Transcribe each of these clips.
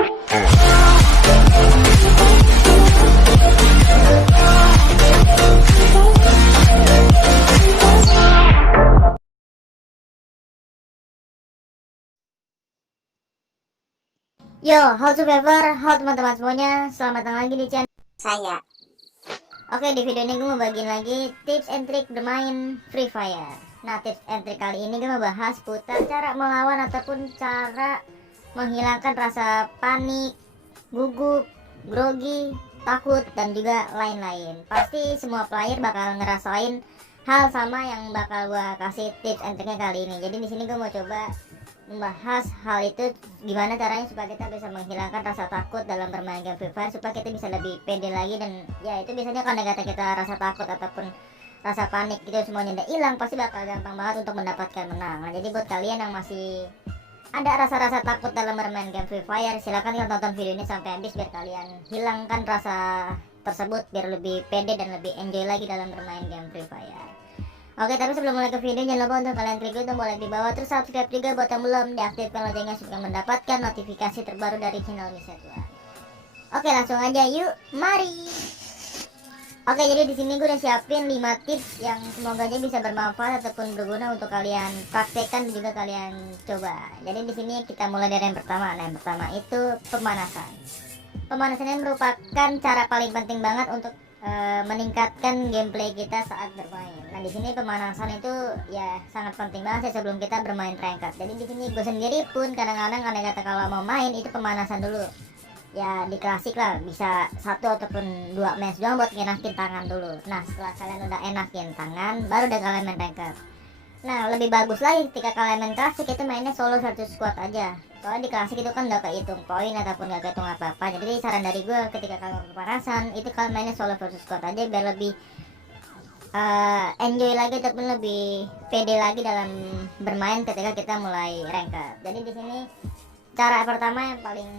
Yo, how to favor, how teman-teman semuanya, selamat datang lagi di channel saya. Oke, di video ini gue mau bagiin lagi tips and trick bermain Free Fire. Nah, tips and trick kali ini gue mau bahas putar cara melawan ataupun cara menghilangkan rasa panik, gugup, grogi, takut, dan juga lain-lain. Pasti semua player bakal ngerasain hal sama yang bakal gue kasih tips and tricknya kali ini. Jadi di sini gue mau coba membahas hal itu, gimana caranya supaya kita bisa menghilangkan rasa takut dalam bermain game Free Fire, supaya kita bisa lebih pede lagi. Dan ya itu biasanya kalau kata kita rasa takut ataupun rasa panik itu semuanya udah hilang, pasti bakal gampang banget untuk mendapatkan menang. Nah, jadi buat kalian yang masih ada rasa-rasa takut dalam bermain game Free Fire, silahkan kalian tonton video ini sampai habis biar kalian hilangkan rasa tersebut, biar lebih pede dan lebih enjoy lagi dalam bermain game Free Fire. Oke, tapi sebelum mulai ke video, jangan lupa untuk kalian klik tombol like di bawah, terus subscribe juga buat yang belum, diaktifkan loncengnya supaya mendapatkan notifikasi terbaru dari channel Misetua. Oke, langsung aja yuk, mari. Oke, jadi di sini gue udah siapin 5 tips yang semoga aja bisa bermanfaat ataupun berguna untuk kalian praktekkan dan juga kalian coba. Jadi di sini kita mulai dari yang pertama. Nah, yang pertama itu pemanasan. Pemanasan ini merupakan cara paling penting banget untuk meningkatkan gameplay kita saat bermain. Nah, di sini pemanasan itu ya sangat penting banget sih sebelum kita bermain ranked. Jadi di sini gue sendiri pun kadang-kadang kata kalau mau main itu pemanasan dulu. Ya di klasik lah, bisa 1 ataupun 2 match doang buat ngenakin tangan dulu. Nah, setelah kalian udah enakin tangan, baru udah kalian main ranked. Nah, lebih bagus lagi ketika kalian main klasik itu mainnya solo versus squad aja. Soalnya di klasik itu kan gak kehitung poin ataupun gak kehitung apa-apa. Jadi saran dari gue ketika kalian pemanasan itu kalian mainnya solo versus squad aja biar lebih enjoy lagi ataupun lebih pede lagi dalam bermain ketika kita mulai ranked. Jadi di sini cara pertama yang paling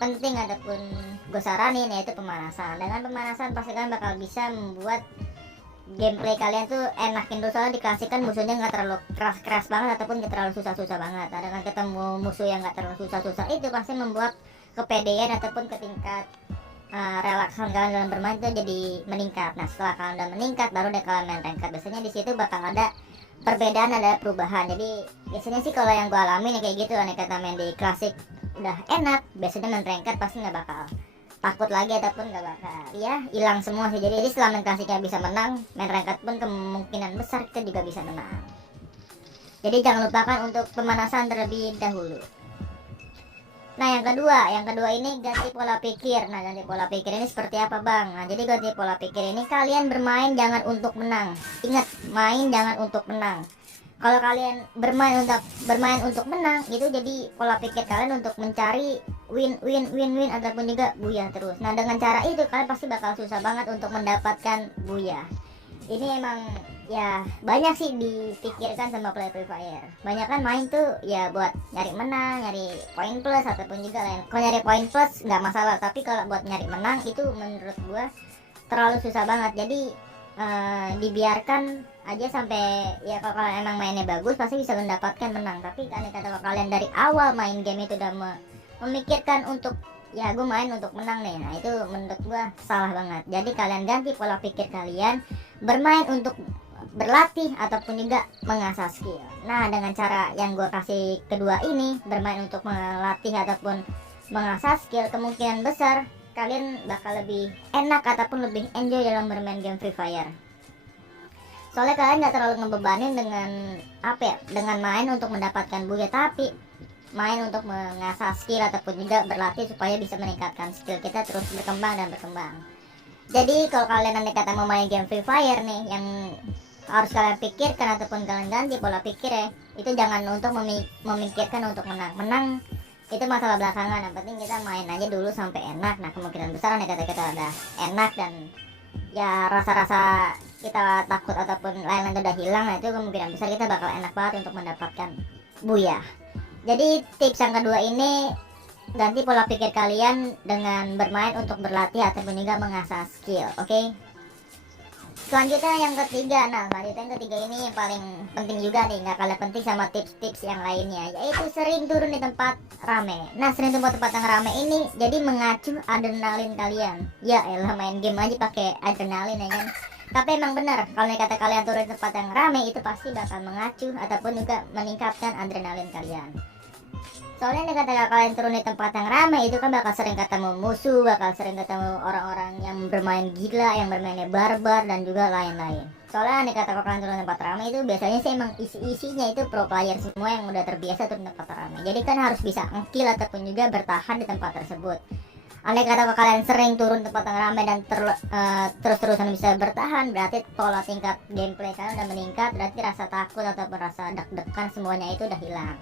penting ataupun gue saranin yaitu pemanasan. Dengan pemanasan pasti kalian bakal bisa membuat gameplay kalian tuh enakin dulu, soalnya di klasik kan musuhnya nggak terlalu keras banget ataupun nggak terlalu susah banget. Nah, dengan ketemu musuh yang nggak terlalu susah itu pasti membuat kepedean ataupun ke tingkat relaksan kalian dalam bermain itu jadi meningkat. Nah, setelah kalian udah meningkat baru deh kalian main ranked. Biasanya di situ bakal ada perbedaan, ada perubahan. Jadi biasanya sih kalau yang gue alamin ya kayak gitu, aneh kata main di klasik udah enak, biasanya main ranked pasti nggak bakal takut lagi ataupun gak bakal ya hilang semua sih. Jadi selama main klasiknya bisa menang, main ranked pun kemungkinan besar kita juga bisa menang. Jadi jangan lupakan untuk pemanasan terlebih dahulu. Nah, yang kedua ini ganti pola pikir. Nah, ganti pola pikir ini seperti apa, Bang? Nah, jadi ganti pola pikir ini kalian bermain jangan untuk menang. Ingat, main jangan untuk menang. Kalau kalian bermain untuk menang, itu jadi pola pikir kalian untuk mencari win ataupun juga buyah terus. Nah, dengan cara itu kalian pasti bakal susah banget untuk mendapatkan buyah. Ini emang ya banyak sih dipikirkan sama player Free Fire. Banyak kan main tuh ya buat nyari menang, nyari poin plus ataupun juga lain. Kalau nyari poin plus nggak masalah, tapi kalau buat nyari menang itu menurut gua terlalu susah banget. Jadi dibiarkan aja sampai ya kalau kalian emang mainnya bagus pasti bisa mendapatkan menang. Tapi kan kalau kalian dari awal main game itu udah memikirkan untuk ya gue main untuk menang nih, nah itu menurut gue salah banget. Jadi kalian ganti pola pikir kalian, bermain untuk berlatih ataupun juga mengasah skill. Nah, dengan cara yang gue kasih kedua ini, bermain untuk melatih ataupun mengasah skill, kemungkinan besar kalian bakal lebih enak ataupun lebih enjoy dalam bermain game Free Fire. Soalnya kalian gak terlalu ngebebanin dengan dengan main untuk mendapatkan buyah, tapi main untuk mengasah skill ataupun juga berlatih supaya bisa meningkatkan skill kita terus berkembang. Jadi kalau kalian nanti kata mau main game Free Fire nih, yang harus kalian pikirkan ataupun kalian ganti pola pikir ya, itu jangan untuk memikirkan untuk menang itu masalah belakangan. Yang penting kita main aja dulu sampai enak. Nah, kemungkinan besar nih kata kita udah enak dan ya rasa-rasa kita takut ataupun lain-lain udah hilang. Nah, itu kemungkinan besar kita bakal enak banget untuk mendapatkan buyah. Jadi tips yang kedua ini ganti pola pikir kalian dengan bermain untuk berlatih ataupun juga mengasah skill. Oke? Selanjutnya yang ketiga, selanjutnya yang ketiga ini yang paling penting juga nih, nggak kalah penting sama tips-tips yang lainnya, yaitu sering turun di tempat rame. Nah, sering tempat yang rame ini jadi mengacu adrenalin kalian. Ya elah, main game aja pakai adrenalin ya kan. Tapi emang benar, kalau kata kalian turun di tempat yang rame itu pasti bakal mengacu ataupun juga meningkatkan adrenalin kalian. Soalnya ketika kalian turun di tempat yang ramai itu kan bakal sering ketemu musuh, bakal sering ketemu orang-orang yang bermain gila, yang bermainnya barbar dan juga lain-lain. Soalnya ketika kalian turun di tempat ramai itu biasanya sih emang isi-isinya itu pro player semua yang udah terbiasa turun di tempat ramai. Jadi kan harus bisa ngekill ataupun juga bertahan di tempat tersebut. Andai kata kalian sering turun tempat yang ramai dan terus-terusan bisa bertahan, berarti pola tingkat gameplay kalian udah meningkat, berarti rasa takut ataupun rasa deg-degan semuanya itu udah hilang.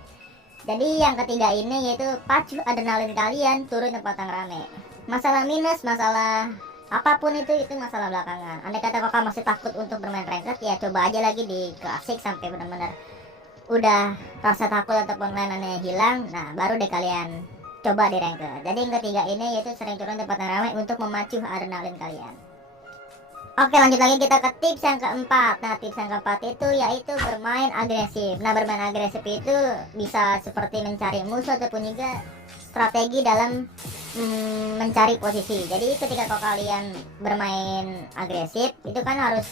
Jadi yang ketiga ini yaitu pacu adrenalin kalian turun tempat yang rame. Masalah minus, masalah apapun itu masalah belakangan. Andai kata kakak masih takut untuk bermain ranked, ya coba aja lagi di klasik sampai benar-benar udah rasa takut ataupun lain-lainnya hilang. Nah baru deh kalian coba di ranked. Jadi yang ketiga ini yaitu sering turun tempat yang ramai untuk memacu adrenalin kalian. Oke, lanjut lagi kita ke tips yang keempat. Nah, tips yang keempat itu yaitu bermain agresif. Nah, bermain agresif itu bisa seperti mencari musuh ataupun juga strategi dalam mencari posisi. Jadi ketika kalian bermain agresif itu kan harus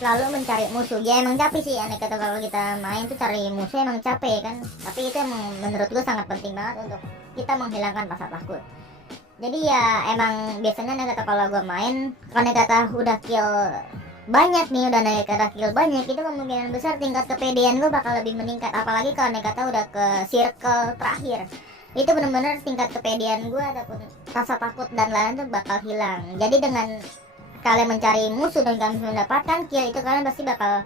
selalu mencari musuh. Ya emang capek sih, aneh kata kalau kita main tuh cari musuh emang capek kan. Tapi itu emang menurut gue sangat penting banget untuk kita menghilangkan rasa takut. Jadi ya emang biasanya kata kalau gue main karena kata udah kill banyak nih, udah naik kata kill banyak, itu kemungkinan besar tingkat kepedean gue bakal lebih meningkat. Apalagi kalau kata udah ke circle terakhir, itu bener-bener tingkat kepedean gue ataupun rasa takut dan lain-lain tuh bakal hilang. Jadi dengan kalian mencari musuh dan kalian mendapatkan kill itu, kalian pasti bakal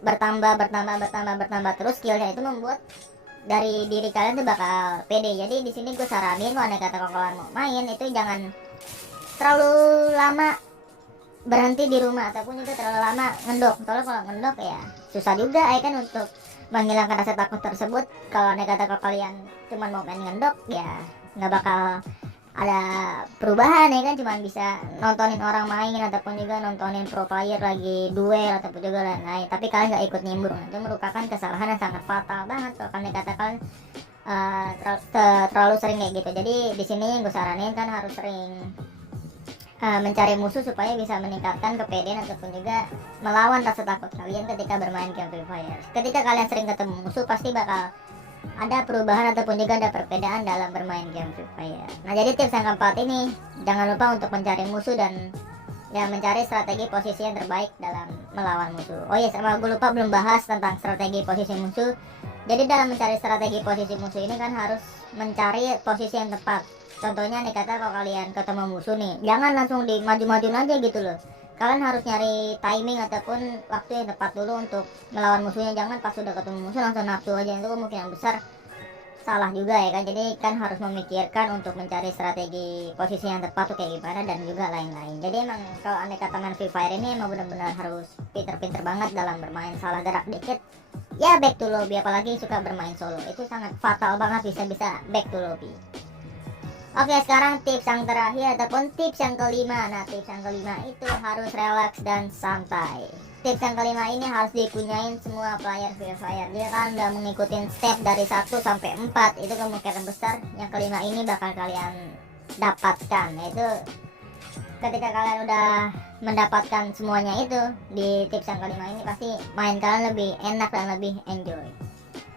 bertambah terus skillnya. Itu membuat dari diri kalian tuh bakal pede. Jadi di sini gue saranin kalau kata kalian mau main itu jangan terlalu lama berhenti di rumah ataupun juga terlalu lama ngendok. Soalnya kalau ngendok ya susah juga ya kan untuk menghilangkan rasa takut tersebut. Kalau kata kalian cuma mau main ngendok ya nggak bakal ada perubahan ya kan, cuma bisa nontonin orang main ataupun juga nontonin pro player lagi duel ataupun juga lain-lain, tapi kalian nggak ikut nimbrung. Itu merupakan kesalahan yang sangat fatal banget kalau kalian dikatakan terlalu sering kayak gitu. Jadi di sini gue saranin kan harus sering mencari musuh supaya bisa meningkatkan kepedean ataupun juga melawan rasa takut kalian ketika bermain game Free Fire. Ketika kalian sering ketemu musuh pasti bakal ada perubahan ataupun juga ada perbedaan dalam bermain game Free Fire. Nah jadi tips yang keempat ini jangan lupa untuk mencari musuh dan ya mencari strategi posisi yang terbaik dalam melawan musuh. Oh iya, sama gue lupa belum bahas tentang strategi posisi musuh. Jadi dalam mencari strategi posisi musuh ini kan harus mencari posisi yang tepat. Contohnya nih kata kalau kalian ketemu musuh nih, jangan langsung di maju-majuin aja gitu loh. Kalian harus nyari timing ataupun waktu yang tepat dulu untuk melawan musuhnya. Jangan pas udah ketemu musuh langsung nafsu aja, itu kemungkinan besar salah juga ya kan. Jadi kan harus memikirkan untuk mencari strategi posisi yang tepat tuh kayak gimana dan juga lain-lain. Jadi emang kalau aneh kata main Free Fire ini emang benar-benar harus pinter-pinter banget dalam bermain. Salah gerak dikit ya back to lobby, apalagi suka bermain solo itu sangat fatal banget, bisa-bisa back to lobby. Oke, sekarang tips yang terakhir ataupun tips yang kelima. Nah, tips yang kelima itu harus relax dan santai. Tips yang kelima ini harus dipunyain semua player Free Fire. Dia kan udah mengikuti step dari 1 sampai 4. Itu kemungkinan besar yang kelima ini bakal kalian dapatkan. Yaitu ketika kalian udah mendapatkan semuanya itu di tips yang kelima ini, pasti main kalian lebih enak dan lebih enjoy.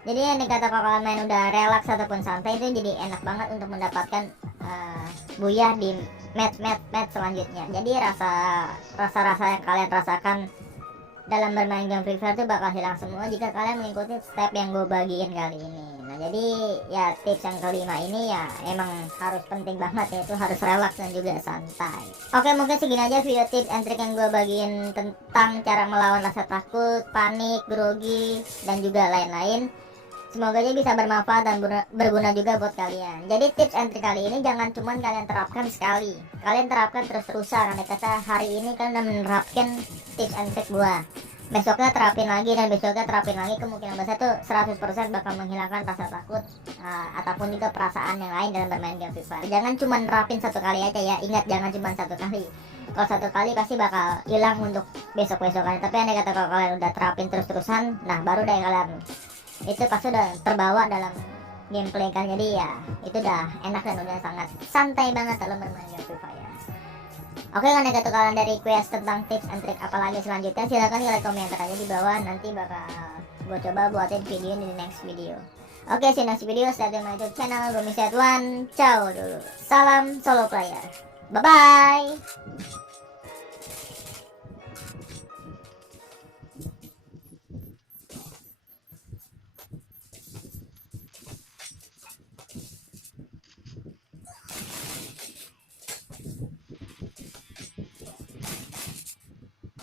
Jadi yang dikata kalau kalian main udah relax ataupun santai itu jadi enak banget untuk mendapatkan buyah di match selanjutnya. Jadi rasa yang kalian rasakan dalam bermain game Free Fire itu bakal hilang semua jika kalian mengikuti step yang gue bagiin kali ini. Nah jadi ya tips yang kelima ini ya emang harus penting banget, yaitu harus relax dan juga santai. Oke, mungkin segini aja video tips and trick yang gue bagiin tentang cara melawan rasa takut, panik, grogi dan juga lain-lain. Semoga aja bisa bermanfaat dan berguna juga buat kalian. Jadi tips and trick kali ini jangan cuma kalian terapkan sekali, kalian terapkan terus-terusan. Andai kata hari ini kalian udah menerapkan tips and trick gua, besoknya terapin lagi dan besoknya terapin lagi, kemungkinan besar tuh 100% bakal menghilangkan rasa takut ataupun juga perasaan yang lain dalam bermain game Free Fire. Jangan cuma nerapin satu kali aja ya, ingat jangan cuma satu kali. kalau satu kali pasti bakal hilang untuk besok-besokan. Tapi andai kata kalau kalian udah terapin terus-terusan, nah baru deh kalian itu pasti udah terbawa dalam gameplay kan. Jadi ya itu udah enak dan udah sangat santai banget dalam bermain game Free Fire. Oke, kan kata kalian ada request tentang tips and trick apalagi selanjutnya, silahkan kalian komentar aja di bawah, nanti bakal gue coba buatin video di next video. Oke, see you next video. Stay tune my YouTube channel. Gue Miset One. Ciao dulu. Salam solo player. Bye bye.